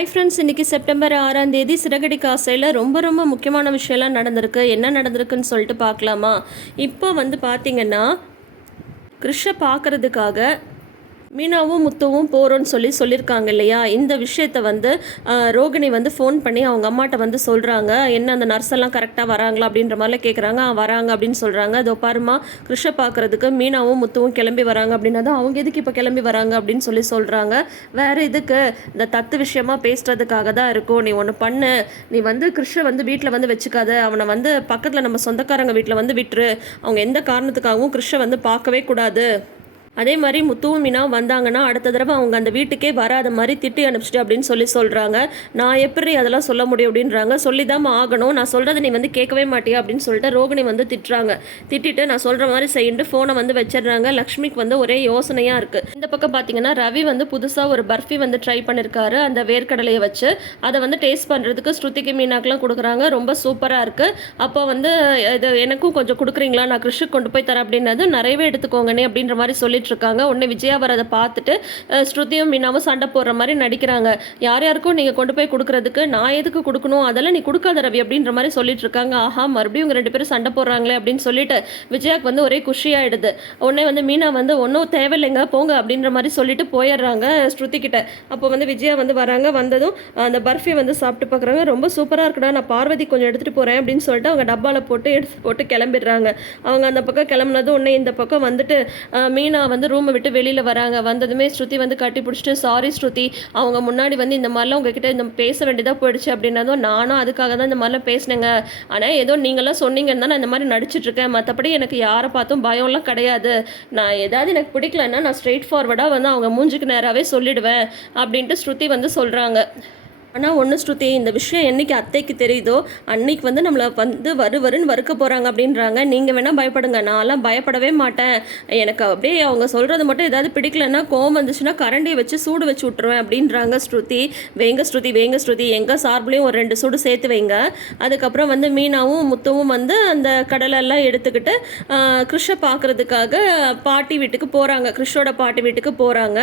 Hi friends இன்றைக்கி September ஆறாம் தேதி சிறகடி காசையில் ரொம்ப ரொம்ப முக்கியமான விஷயம்லாம் நடந்திருக்கு. என்ன நடந்திருக்குன்னு சொல்லிட்டு பார்க்கலாமா? இப்போ வந்து பார்த்திங்கன்னா கிருஷை பார்க்கறதுக்காக மீனாவும் முத்துவும் போகிறோன்னு சொல்லி சொல்லியிருக்காங்க இல்லையா? இந்த விஷயத்த வந்து ரோகிணி வந்து ஃபோன் பண்ணி அவங்க அம்மாட்ட வந்து சொல்கிறாங்க என்ன அந்த நர்ஸ் எல்லாம் கரெக்டாக வராங்களா அப்படின்ற மாதிரிலாம் கேட்குறாங்க வராங்க அப்படின்னு சொல்கிறாங்க அதோ பாருமா கிருஷ பார்க்குறதுக்கு மீனாவும் முத்துவும் கிளம்பி வராங்க அப்படின்னா அவங்க எதுக்கு இப்போ கிளம்பி வராங்க அப்படின்னு சொல்லி சொல்கிறாங்க வேறு எதுக்கு? இந்த தத்து விஷயமா பேசுகிறதுக்காக தான் இருக்கும். நீ ஒன்று பண்ணு. நீ வந்து கிருஷ வந்து வீட்டில் வந்து வச்சுக்காத. அவனை வந்து பக்கத்தில் நம்ம சொந்தக்காரங்க வீட்டில் வந்து விட்டுரு. அவங்க எந்த காரணத்துக்காகவும் கிருஷ வந்து பார்க்கவே கூடாது. அதே மாதிரி முத்துவும் மீனா வந்தாங்கன்னா அடுத்த தடவை அவங்க அந்த வீட்டுக்கே வராத மாதிரி திட்டி அனுப்பிச்சிட்டு அப்படின்னு சொல்லி சொல்கிறாங்க நான் எப்படி அதெல்லாம் சொல்ல முடியும் அப்படின்றாங்க. சொல்லி தான் ஆகணும். நான் சொல்கிறத நீ வந்து கேட்கவே மாட்டியா அப்படின்னு சொல்லிட்டு ரோகிணி வந்து திட்டுறாங்க. திட்டிட்டு நான் சொல்கிற மாதிரி செய்யிட்டு ஃபோனை வந்து வச்சிடுறாங்க. லக்ஷ்மிக்கு வந்து ஒரே யோசனையாக இருக்குது இந்த பக்கம் பார்த்தீங்கன்னா ரவி வந்து புதுசாக ஒரு பர்ஃபி வந்து ட்ரை பண்ணியிருக்காரு அந்த வேர்க்கடலையை வச்சு அதை வந்து டேஸ்ட் பண்ணுறதுக்கு ஸ்ருதிக்கு மீனாக்கெலாம் கொடுக்குறாங்க. ரொம்ப சூப்பராக இருக்குது அப்போ வந்து இது எனக்கும் கொஞ்சம் கொடுக்குறீங்களா? நான் கிருஷுக்கு கொண்டு போய் தரேன் அப்படின்னது நிறையவே எடுத்துக்கோங்கனே அப்படின்ற மாதிரி சொல்லி இருக்காங்க உடனே விஜயா வர அதை பார்த்துட்டு ஸ்ருதியும் மீனாவும் சண்டை போடுற மாதிரி நடிக்கிறாங்க. யார் யாருக்கும் நீங்கள் கொண்டு போய் கொடுக்குறதுக்கு நான் எதுக்கு கொடுக்கணும்? அதெல்லாம் நீ கொடுக்காத ரவி அப்படின்ற மாதிரி சொல்லிட்டு இருக்காங்க ஆஹா மறுபடியும் இவங்க ரெண்டு பேரும் சண்டை போடுறாங்களே அப்படின்னு சொல்லிட்டு விஜயாக்கு வந்து ஒரே குஷியாயிடுது. உடனே வந்து மீனா வந்து ஒன்றும் தேவையில்லைங்க போங்க அப்படின்ற மாதிரி சொல்லிட்டு போயிடுறாங்க ஸ்ருதி கிட்ட. அப்போ வந்து விஜயா வந்து வராங்க. வந்ததும் அந்த பர்ஃபி வந்து சாப்பிட்டு பார்க்குறாங்க ரொம்ப சூப்பராக இருக்குடா நான் பார்வதி கொஞ்சம் எடுத்துகிட்டு போகிறேன் அப்படின்னு சொல்லிட்டு அவங்க டப்பாவில் போட்டு எடுத்து போட்டு கிளம்பிடுறாங்க. அவங்க அந்த பக்கம் கிளம்புனதும் உடனே இந்த பக்கம் வந்துட்டு மீனா வந்து ரூமை விட்டு வெளியில் வராங்க. வந்ததுமே ஸ்ருதி வந்து கட்டி பிடிச்சிட்டு சாரி ஸ்ருதி அவங்க முன்னாடி வந்து இந்த மாதிரிலாம் உங்ககிட்ட இந்த பேச வேண்டியதாக போயிடுச்சு. அப்படின்னதும் நானும் அதுக்காக தான் இந்த மாதிரிலாம் பேசினேங்க. ஆனால் ஏதோ நீங்களாம் சொன்னீங்கன்னு தான் நான் இந்த மாதிரி நடிச்சிட்டு இருக்கேன் மற்றபடி எனக்கு யாரை பார்த்தும் பயம்லாம் கிடையாது. நான் ஏதாவது எனக்கு பிடிக்கலன்னா நான் ஸ்ட்ரெயிட் ஃபார்வர்டாக வந்து அவங்க மூஞ்சுக்கு நேராகவே சொல்லிடுவேன் அப்படின்ட்டு ஸ்ருதி வந்து சொல்கிறாங்க ஆனால் ஒன்று ஸ்ருதி இந்த விஷயம் என்னைக்கு அத்தைக்கு தெரியுதோ அன்னைக்கு வந்து நம்மளை வந்து வரு வருன்னு வறுக்க போகிறாங்க அப்படின்றாங்க. நீங்கள் வேணால் பயப்படுங்க. நான்லாம் பயப்படவே மாட்டேன். எனக்கு அப்படியே அவங்க சொல்கிறது மட்டும் ஏதாவது பிடிக்கலன்னா கோவம் வந்துச்சுன்னா கரண்டியை வச்சு சூடு வச்சு விட்ருவேன் அப்படின்றாங்க ஸ்ருதி. வேங்க ஸ்ருதி வேங்க ஸ்ருதி. எங்கள் சார்புலேயும் ஒரு ரெண்டு சூடு சேர்த்து வைங்க. அதுக்கப்புறம் வந்து மீனாவும் முத்துவும் வந்து அந்த கடலெல்லாம் எடுத்துக்கிட்டு ஆஹ், கிருஷ்ண பார்க்குறதுக்காக பாட்டி வீட்டுக்கு போகிறாங்க கிருஷ்ணோட பாட்டி வீட்டுக்கு போகிறாங்க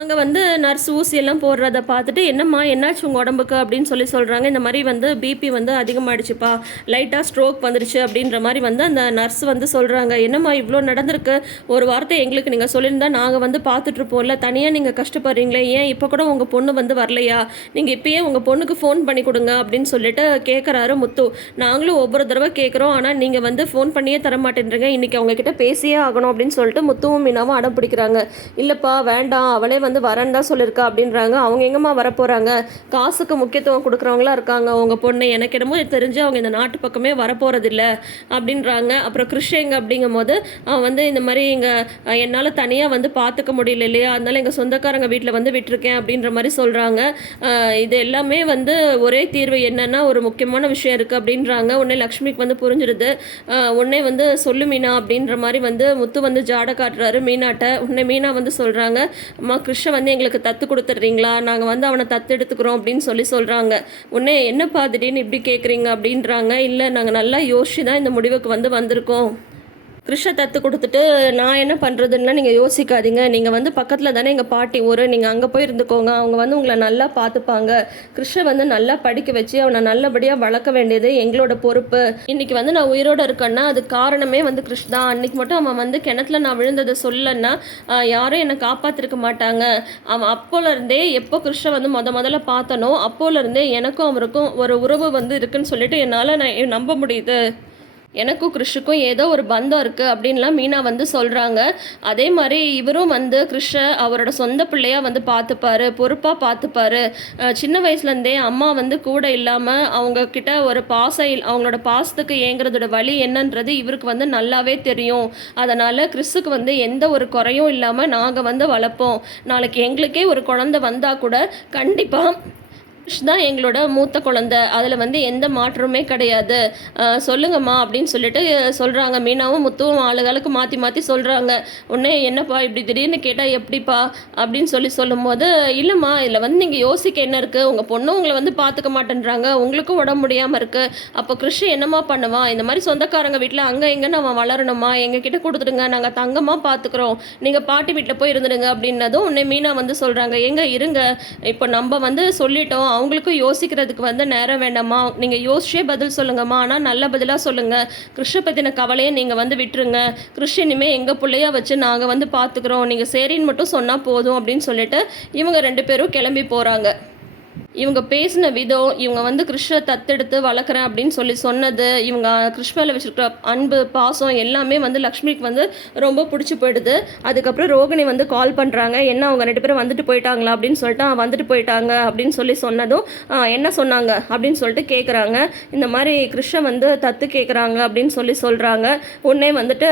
அங்கே வந்து நர்ஸ் ஊசியெல்லாம் போடுறத பார்த்துட்டு என்னம்மா என்னாச்சு உங்கள் உடம்புக்கு? அப்படின்னு சொல்லி சொல்கிறாங்க இந்த மாதிரி வந்து பிபி வந்து அதிகமாகிடுச்சுப்பா லைட்டாக ஸ்ட்ரோக் வந்துருச்சு அப்படின்ற மாதிரி வந்து அந்த நர்ஸ் வந்து சொல்கிறாங்க என்னம்மா இவ்வளோ நடந்திருக்கு. ஒரு வார்த்தை எங்களுக்கு நீங்கள் சொல்லியிருந்தா நாங்கள் வந்து பார்த்துட்ருப்போம்ல தனியாக நீங்கள் கஷ்டப்படுறீங்களே. ஏன் இப்போ கூட உங்கள் பொண்ணு வந்து வரலையா? நீங்கள் இப்பயே உங்கள் பொண்ணுக்கு ஃபோன் பண்ணி கொடுங்க. அப்படின்னு சொல்லிட்டு கேட்குறாரு முத்து. நாங்களும் ஒவ்வொரு தடவை கேட்குறோம் ஆனால் நீங்கள் வந்து ஃபோன் பண்ணியே தர மாட்டேன்றீங்க. இன்றைக்கி அவங்கக்கிட்ட பேசியே ஆகணும் அப்படின்னு சொல்லிட்டு முத்துவும் மீனாவும் அடம் பிடிக்கிறாங்க. இல்லைப்பா வேண்டாம். அவளே வந்து வரேன்னு தான் சொல்லியிருக்கா அப்படின்றாங்க. அவங்க எங்கம்மா வரப்போகிறாங்க காசுக்கு முக்கியத்துவம் கொடுக்குறவங்களா இருக்காங்க. அவங்க பொண்ணு எனக்கு என்னமோ தெரிஞ்சு அவங்க இந்த நாட்டு பக்கமே வரப்போகிறதில்ல அப்படின்றாங்க. அப்புறம் கிருஷ்ணங்க அப்படிங்கும் போது அவன் வந்து இந்த மாதிரி இங்கே என்னால் தனியாக வந்து பார்த்துக்க முடியல இல்லையா? அதனால எங்கள் சொந்தக்காரங்க வீட்டில் வந்து விட்டுருக்கேன் அப்படின்ற மாதிரி சொல்கிறாங்க இது எல்லாமே வந்து ஒரே தீர்வு என்னென்னா ஒரு முக்கியமான விஷயம் இருக்குது அப்படின்றாங்க. உடனே லக்ஷ்மிக்கு வந்து புரிஞ்சிடுது உன்னே உடனே வந்து சொல்லு மீனா அப்படின்ற மாதிரி வந்து முத்து வந்து ஜாட காட்டுறாரு மீனாட்ட. உடனே மீனா வந்து சொல்கிறாங்க அம்மா புருஷன் வந்து எங்களுக்கு தத்து கொடுத்துட்றீங்களா? நாங்கள் வந்து அவனை தத்து எடுத்துக்கிறோம் அப்படின்னு சொல்லி சொல்கிறாங்க உடனே என்னப்பா திடீர்னு இப்படி கேட்குறீங்க அப்படின்றாங்க. இல்லை நாங்கள் நல்லா யோசிச்சு தான் இந்த முடிவுக்கு வந்து வந்திருக்கோம். கிருஷ்ண தத்து கொடுத்துட்டு நான் என்ன பண்ணுறதுன்னா நீங்கள் யோசிக்காதீங்க. நீங்கள் வந்து பக்கத்தில் தானே எங்கள் பாட்டி ஊர். நீங்கள் அங்கே போய் இருந்துக்கோங்க. அவங்க வந்து உங்களை நல்லா பார்த்துப்பாங்க. கிருஷ்ண வந்து நல்லா படிக்க வச்சு அவனை நல்லபடியாக வளர்க்க வேண்டியது எங்களோட பொறுப்பு. இன்னைக்கு வந்து நான் உயிரோடு இருக்கேன்னா அது காரணமே வந்து கிருஷ் தான். அன்னைக்கு மட்டும் அவன் வந்து கிணத்துல நான் விழுந்ததை சொல்லன்னா யாரும் என்னை காப்பாற்றிருக்க மாட்டாங்க. அவன் அப்போலேருந்தே எப்போ கிருஷ்ண வந்து முத முதல்ல பார்த்தனோ அப்போலேருந்தே எனக்கும் அவருக்கும் ஒரு உறவு வந்து இருக்குன்னு சொல்லிட்டு என்னால் நான் நம்ப முடியுது. எனக்கும் கிருஷுக்கும் ஏதோ ஒரு பந்தம் இருக்குது அப்படின்லாம் மீனா வந்து சொல்கிறாங்க அதே மாதிரி இவரும் வந்து கிருஷ அவரோட சொந்த பிள்ளையாக வந்து பார்த்துப்பாரு பொறுப்பாக பார்த்துப்பாரு சின்ன வயசுலேருந்தே அம்மா வந்து கூட இல்லாமல் அவங்கக்கிட்ட ஒரு பாசம் இல்- அவங்களோட பாசத்துக்கு ஏங்குறதோட வழி என்னன்றது இவருக்கு வந்து நல்லாவே தெரியும். அதனால் கிறிஸுக்கு வந்து எந்த ஒரு குறையும் இல்லாமல் நாங்கள் வந்து வளர்ப்போம். நாளைக்கு எங்களுக்கே ஒரு குழந்தை வந்தால் கூட கண்டிப்பாக தான் எங்களோட மூத்த குழந்தை. அதில் வந்து எந்த மாற்றமே கிடையாது. சொல்லுங்கம்மா அப்படின்னு சொல்லிட்டு சொல்கிறாங்க மீனாவும் முத்துவும் ஆளுகளுக்கு மாற்றி மாற்றி சொல்கிறாங்க உடனே என்னப்பா இப்படி திடீர்னு கேட்டால் எப்படிப்பா அப்படின்னு சொல்லி சொல்லும்போது இல்லைம்மா இதில் வந்து நீங்கள் யோசிக்க என்ன இருக்குது உங்கள் பொண்ணு உங்களை வந்து பார்த்துக்க மாட்டேன்றாங்க. உங்களுக்கும் உடம்பு முடியாமல் இருக்குது அப்போ கிருஷ்ண என்னம்மா பண்ணுவான் இந்த மாதிரி சொந்தக்காரங்க வீட்டில் அங்கே எங்கேன்னு அவன் வளரணுமா? எங்ககிட்ட கொடுத்துடுங்க. நாங்கள் தங்கமாக பார்த்துக்குறோம் நீங்கள் பாட்டி வீட்டில் போய் இருந்துடுங்க. அப்படின்னதும் உடனே மீனா வந்து சொல்கிறாங்க எங்கே இருங்க. இப்போ நம்ம வந்து சொல்லிட்டோம். அவங்களுக்கும் யோசிக்கிறதுக்கு வந்து நேரம் வேண்டாமா நீங்கள் யோசிச்சே பதில் சொல்லுங்கம்மா. ஆனால் நல்ல பதிலாக சொல்லுங்கள் கிருஷ்ண பற்றின கவலையை நீங்கள் வந்து விட்டுருங்க. கிருஷ்ண இனிமேல் எங்கள் பிள்ளையா வச்சு நாங்கள் வந்து பார்த்துக்குறோம் நீங்கள் சரின்னு மட்டும் சொன்னால் போதும் அப்படின்னு சொல்லிட்டு இவங்க ரெண்டு பேரும் கிளம்பி போகிறாங்க இவங்க பேசின விதம் இவங்க வந்து கிருஷ்ண தத்தெடுத்து வளர்க்குறேன் அப்படின்னு சொல்லி சொன்னது இவங்க கிருஷ்ணவில் வச்சுருக்கிற அன்பு பாசம் எல்லாமே வந்து லக்ஷ்மிக்கு வந்து ரொம்ப பிடிச்சி போயிடுது. அதுக்கப்புறம் ரோகிணி வந்து கால் பண்ணுறாங்க என்ன அவங்க ரெண்டு பேரும் வந்துட்டு போயிட்டாங்களா அப்படின்னு சொல்லிட்டு வந்துட்டு போயிட்டாங்க அப்படின்னு சொல்லி சொன்னதும் என்ன சொன்னாங்க அப்படின்னு சொல்லிட்டு கேட்குறாங்க இந்த மாதிரி கிருஷ்ண வந்து தத்து கேட்குறாங்க அப்படின்னு சொல்லி சொல்கிறாங்க உடனே வந்துட்டு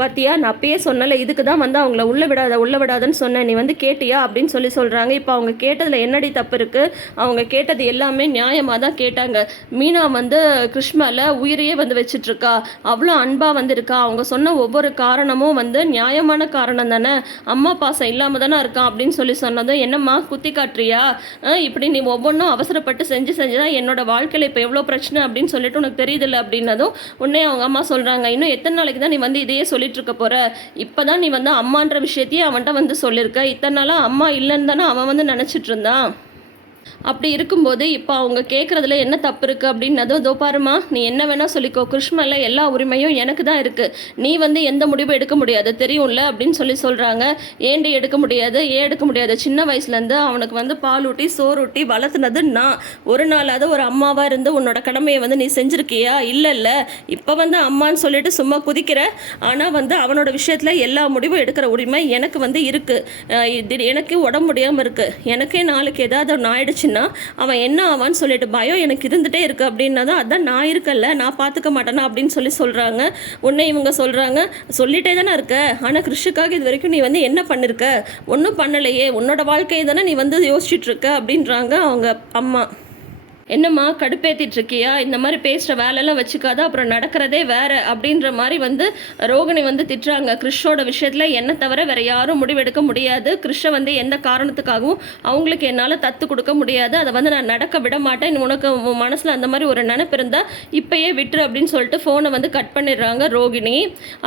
பார்த்தியா நான் அப்பயே சொன்னல இதுக்கு தான் வந்து அவங்கள உள்ள விடாத உள்ள விடாதன்னு சொன்னேன் நீ வந்து கேட்டியா அப்படின்னு சொல்லி சொல்கிறாங்க இப்போ அவங்க கேட்டதில் என்னடி தப்பு இருக்குது அவங்க கேட்டது எல்லாமே நியாயமாக தான் கேட்டாங்க. மீனா வந்து கிருஷ்ணால உயிரையே வந்து வச்சிட்ருக்கா. அவ்வளோ அன்பாக வந்திருக்கா. அவங்க சொன்ன ஒவ்வொரு காரணமும் வந்து நியாயமான காரணம் தானே. அம்மா பாசம் இல்லாமல் தானே இருக்கான் அப்படின்னு சொல்லி சொன்னதும் என்னம்மா குத்தி காட்டுறியா? இப்படி நீ ஒவ்வொன்றும் அவசரப்பட்டு செஞ்சு செஞ்சு தான் என்னோட வாழ்க்கையில் இப்போ எவ்வளோ பிரச்சனை? அப்படின்னு சொல்லிட்டு உனக்கு தெரியுதில்ல அப்படின்னதும் உடனே அவங்க அம்மா சொல்கிறாங்க இன்னும் எத்தனை நாளைக்கு தான் நீ வந்து இதையே சொல்லிட்டு இருக்க போற? இப்போ தான் நீ வந்து அம்மான்ற விஷயத்தையே அவன்கிட்ட வந்து சொல்லியிருக்க இத்தனை நாளாக அம்மா இல்லைன்னு தானே அவன் வந்து நினச்சிட்டு இருந்தான் அப்படி இருக்கும்போது இப்போ அவங்க கேட்குறதுல என்ன தப்பு இருக்குது அப்படின்னதும் இதோ பாருமா நீ என்ன வேணால் சொல்லிக்கோ. கிருஷ்ணல எல்லா உரிமையும் எனக்கு தான் இருக்குது நீ வந்து எந்த முடிவும் எடுக்க முடியாது. தெரியும்ல? அப்படின்னு சொல்லி சொல்கிறாங்க ஏண்டி எடுக்க முடியாது? ஏன் எடுக்க முடியாது? சின்ன வயசுலேருந்து அவனுக்கு வந்து பால் ஊட்டி சோறு ஊட்டி வளர்த்துனது நான். ஒரு நாளாவது ஒரு அம்மாவாக இருந்து உன்னோட கடமையை வந்து நீ செஞ்சுருக்கியா? இல்லை இல்லை. இப்போ வந்து அம்மான்னு சொல்லிட்டு சும்மா குதிக்கிற. ஆனால் வந்து அவனோட விஷயத்தில் எல்லா முடிவும் எடுக்கிற உரிமை எனக்கு வந்து இருக்குது எனக்கு உடம்பு முடியாமல் இருக்குது எனக்கே நாளைக்கு ஏதாவது ஒன்று ஆயிடுச்சுன்னா அவன் என்ன ஆவான்னு சொல்லிட்டு பயம் எனக்கு இருந்துகிட்டே இருக்குது அப்படின்னா தான் அதான் நான் இருக்கல்ல நான் பார்த்துக்க மாட்டேனா அப்படின்னு சொல்லி சொல்கிறாங்க உன்னை இவங்க சொல்கிறாங்க சொல்லிட்டே தானே இருக்க. ஆனால் கிருஷுக்காக இது வரைக்கும் நீ வந்து என்ன பண்ணிருக்க? ஒன்றும் பண்ணலையே. உன்னோட வாழ்க்கையை தானே நீ வந்து யோசிச்சுட்ருக்க அப்படின்றாங்க அவங்க அம்மா. என்னம்மா கடுப்பேத்திட்டு இருக்கியா இந்த மாதிரி பேசுகிற வேலையெல்லாம் வச்சுக்காத அப்புறம் நடக்கிறதே வேற அப்படின்ற மாதிரி வந்து ரோகிணி வந்து திட்டுறாங்க. கிறிஷோட விஷயத்தில் என்னை தவிர வேற யாரும் முடிவெடுக்க முடியாது. கிறிஷை வந்து எந்த காரணத்துக்காகவும் அவங்களுக்கு என்னால் தத்து கொடுக்க முடியாது. அதை வந்து நான் நடக்க விட மாட்டேன். உனக்கு உன் மனசில் அந்த மாதிரி ஒரு நினப்பு இருந்தால் இப்பயே விட்டுரு அப்படின்னு சொல்லிட்டு ஃபோனை வந்து கட் பண்ணிடுறாங்க ரோகிணி.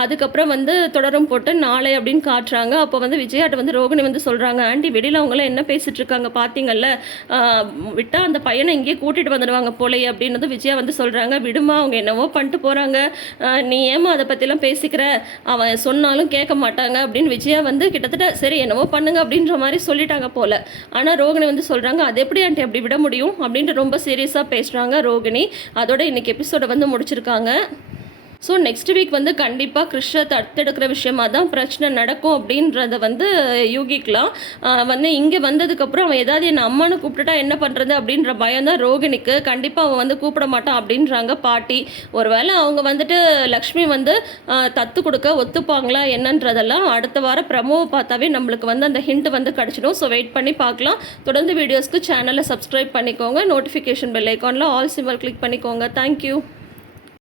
அதுக்கப்புறம் வந்து தொடரும் போட்டு நாளை அப்படின்னு காட்டுறாங்க. அப்போ வந்து விஜயாட்ட வந்து ரோகிணி வந்து சொல்கிறாங்க ஆண்டி வெளியில் அவங்களாம் என்ன பேசிட்டு இருக்காங்க? பார்த்தீங்கல்ல விட்டால் அந்த பையனை இங்கேயே கூட்டிகிட்டு வந்துடுவாங்க போலயே அப்படின்னது விஜயா வந்து சொல்கிறாங்க விடுமா அவங்க என்னவோ பண்ணிட்டு போகிறாங்க நீ ஏமா அதை பற்றிலாம் பேசிக்கிற? அவன் சொன்னாலும் கேட்க மாட்டாங்க அப்படின்னு விஜயா வந்து கிட்டத்தட்ட சரி என்னவோ பண்ணுங்க அப்படின்ற மாதிரி சொல்லிட்டாங்க போல. ஆனால் ரோகிணி வந்து சொல்கிறாங்க அது எப்படி ஆண்டி அப்படி விட முடியும்? அப்படின்ட்டு ரொம்ப சீரியஸாக பேசுகிறாங்க ரோகிணி. அதோட இன்னைக்கு எபிசோடை வந்து முடிச்சிருக்காங்க. ஸோ நெக்ஸ்ட் வீக் வந்து கண்டிப்பாக கிருஷ்ண தத்தெடுக்கிற விஷயமா தான் பிரச்சனை நடக்கும் அப்படின்றத வந்து யூகிக்கலாம். வந்து இங்கே வந்ததுக்கப்புறம் அவன் ஏதாவது என் அம்மானு கூப்பிட்டுட்டா என்ன பண்ணுறது அப்படின்ற பயம் தான் ரோகிணிக்கு. கண்டிப்பாக அவன் வந்து கூப்பிட மாட்டான் அப்படின்றாங்க பாட்டி. ஒருவேளை அவங்க வந்துட்டு லக்ஷ்மி வந்து தத்து கொடுக்க ஒத்துப்பாங்களா என்னன்றதெல்லாம் அடுத்த வாரம் ப்ரமோவை பார்த்தாவே நம்மளுக்கு வந்து அந்த ஹிண்ட் வந்து கிடச்சிடும். ஸோ வெயிட் பண்ணி பார்க்கலாம். தொடர்ந்து வீடியோஸ்க்கு சேனலை சப்ஸ்கிரைப் பண்ணிக்கோங்க. நோட்டிஃபிகேஷன் பெல் ஐக்கானில் ஆல் சிம்பிள் கிளிக் பண்ணிக்கோங்க. Thank you